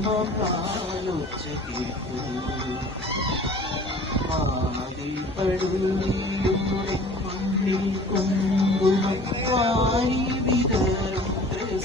മധുരമാലോച്ച കേൾക്കുന്നു പടും കൊമ്പുമക്കാരി വിധ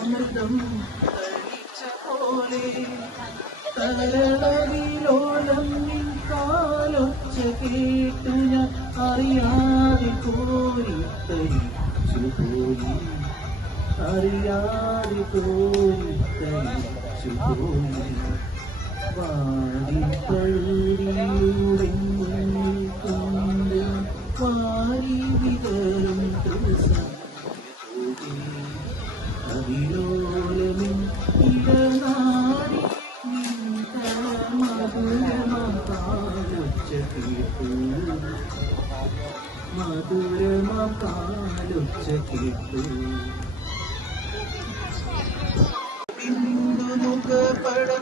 അമൃതം കഴിച്ച പോലെ. തരളവിലോലം നിൻ കാലൊച്ച കേട്ടു ഞാൻ അറിയാതെ കോരി തരിച്ചു പോയി. അറിയാതെ കോരി പോയി വാരിപ്പഴുതിയുടെ മുന്നിൽ കൊണ്ട് വാരി വിതറും കവിലോലമിൻ ഇടനാടി മധുരമാലൊച്ച കേട്ടു കേട്ടു.